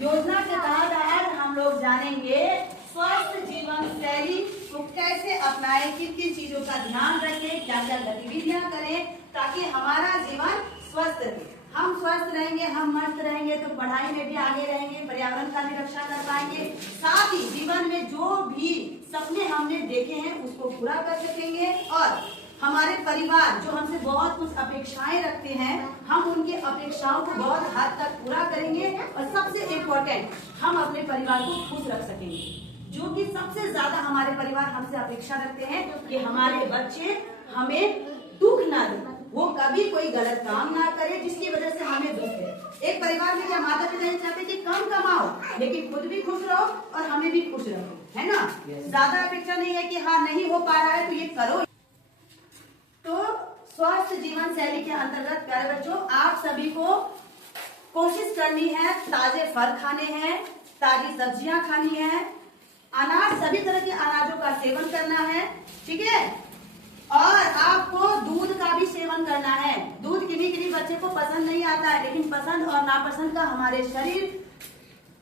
योजना के तहत आज हम लोग जानेंगे स्वस्थ जीवन शैली को कैसे अपनाएं, किन किन चीजों का ध्यान रखें, क्या क्या गतिविधियां करें ताकि हमारा जीवन स्वस्थ रहे। हम स्वस्थ रहेंगे, हम मस्त रहेंगे तो पढ़ाई में भी आगे रहेंगे, पर्यावरण का भी रक्षा कर पाएंगे, साथ ही जीवन में जो भी सपने हमने देखे हैं उसको पूरा कर सकेंगे और हमारे परिवार जो हमसे बहुत कुछ अपेक्षाएं रखते हैं हम उनकी अपेक्षाओं को बहुत हद तक पूरा करेंगे और सबसे इम्पोर्टेंट हम अपने परिवार को खुश रख सकेंगे। जो कि सबसे ज्यादा हमारे परिवार हमसे अपेक्षा रखते हैं कि हमारे बच्चे हमें दुख ना दे, वो कभी कोई गलत काम ना करे जिसकी वजह से हमें दुख है। एक परिवार में क्या माता पिता ये चाहते हैं कि कम कमाओ लेकिन खुद भी खुश रहो और हमें भी खुश रहो, है ना। ज्यादा अपेक्षा नहीं है कि हाँ नहीं हो पा रहा है तो ये करो। तो स्वस्थ जीवन शैली के अंतर्गत प्यारे बच्चों आप सभी को कोशिश करनी है ताजे फल खाने हैं, ताजी सब्जियां खानी है, अनाज सभी तरह के अनाजों का सेवन करना है, ठीक है। और आपको दूध का भी सेवन करना है। दूध किन्हीं बच्चे को पसंद नहीं आता है लेकिन पसंद और नापसंद का हमारे शरीर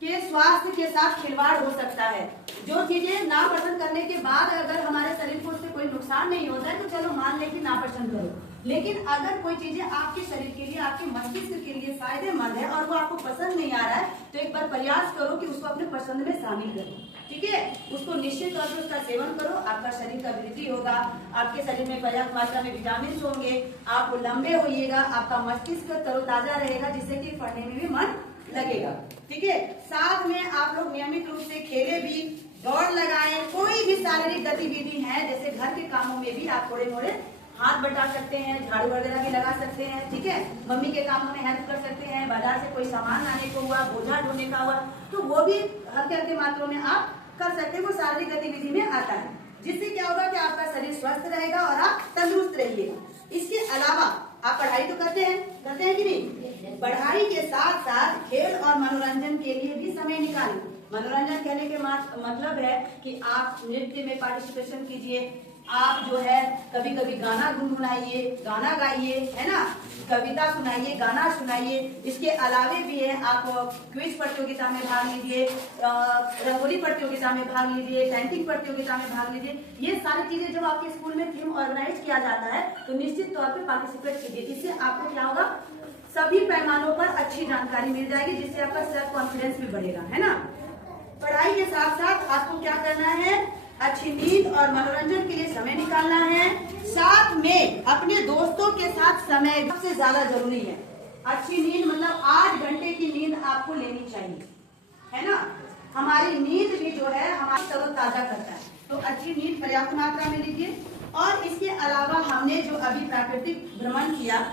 के स्वास्थ्य के साथ खिलवाड़ हो सकता है। जो चीजें नापसंद करने के बाद अगर हमारे शरीर को उससे कोई नुकसान नहीं होता है तो चलो मान ले कि नापसंद करो, लेकिन अगर कोई चीजें आपके शरीर के लिए, आपके मस्तिष्क के लिए फायदेमंद है और वो आपको पसंद नहीं आ रहा है तो एक बार प्रयास करो कि उसको अपने पसंद में शामिल करो, ठीक है। उसको निश्चित तौर पर उसका सेवन करो, आपका शरीर का वृद्धि होगा, आपके शरीर में पर्याप्त मात्रा में विटामिन होंगे, आप लंबे होइएगा, आपका मस्तिष्क तरोताजा रहेगा जिससे कि पढ़ने में भी मन लगेगा, ठीक है। साथ में आप लोग नियमित रूप से खेले भी, दौड़ लगाएं, कोई भी शारीरिक गतिविधि है जैसे घर के कामों में भी आप थोड़े मोड़े हाथ बटा सकते हैं, झाड़ू वगैरह भी लगा सकते हैं, ठीक है। मम्मी के कामों में हेल्प कर सकते हैं, बाजार से कोई सामान लाने को हुआ, बोझा ढोने का हुआ तो वो भी हल्के हल्के मात्रों में आप कर सकते हैं, वो शारीरिक गतिविधि में आता है, जिससे क्या होगा कि आपका शरीर स्वस्थ रहेगा और आप तंदुरुस्त रहिएगा। इसके अलावा आप पढ़ाई तो करते हैं कि नहीं, पढ़ाई के साथ साथ खेल और मनोरंजन के लिए भी समय निकालें। मनोरंजन कहने के मतलब है कि आप नृत्य में पार्टिसिपेशन कीजिए, आप जो है कभी कभी गाना गुनगुनाइए, गाना गाइए, है ना, कविता सुनाइए, गाना सुनाइए। इसके अलावे भी है आप क्विज प्रतियोगिता में भाग लीजिए, रंगोली प्रतियोगिता में भाग लीजिए, पेंटिंग प्रतियोगिता में भाग लीजिए। ये सारी चीजें जब आपके स्कूल में थीम ऑर्गेनाइज किया जाता है तो निश्चित तौर पे पार्टिसिपेट कीजिए। इससे आपको क्या होगा, सभी पैमानों पर अच्छी जानकारी मिल जाएगी जिससे आपका सेल्फ कॉन्फिडेंस भी बढ़ेगा, है ना। पढ़ाई के साथ साथ आपको क्या करना है, अच्छी नींद और मनोरंजन के लिए समय निकालना है। साथ में अपने दोस्तों के साथ समय सबसे ज्यादा जरूरी है। अच्छी नींद मतलब 8 घंटे की नींद आपको लेनी चाहिए, है ना। हमारी नींद भी जो है हमारी तरोताजा करता है, तो अच्छी नींद पर्याप्त मात्रा में लीजिए। और इसके अलावा हमने जो अभी प्राकृतिक भ्रमण किया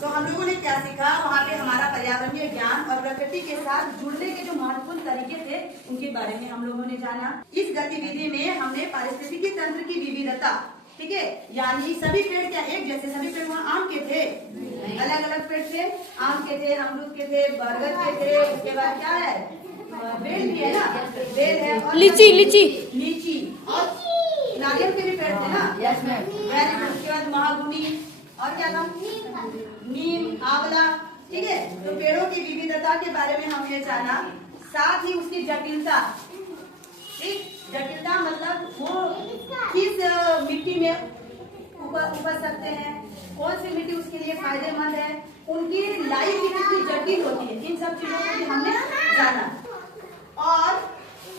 तो हम लोगों ने क्या सीखा, वहाँ पे हमारा पर्यावरणीय ज्ञान और प्रकृति के साथ जुड़ने के जो महत्वपूर्ण तरीके थे उनके बारे में हम लोगों ने जाना। इस गतिविधि में हमने पारिस्थितिकी तंत्र की विविधता, ठीक है, यानी सभी पेड़ क्या एक जैसे, सभी पेड़ वहाँ आम के थे, अलग अलग पेड़ थे, आम के थे, अमरूद के थे, बरगद के थे, उसके बाद क्या है, बेल भी है ना, बेल है, और लीची और नारियल के भी पेड़ थे ना, यस मैम। उसके बाद महागुनी और क्या था, नीम, आंवला, ठीक है। तो पेड़ों की विविधता के बारे में हमने जाना, साथ ही उसकी जटिलता, ठीक, जटिलता मतलब वो किस मिट्टी में उपज सकते हैं, कौन सी मिट्टी उसके लिए फायदेमंद है, उनकी लाइफ कितनी जटिल होती है, इन सब चीजों को भी हमने जाना। और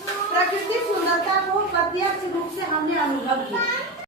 प्राकृतिक सुंदरता को प्रत्यक्ष रूप से हमने अनुभव किया।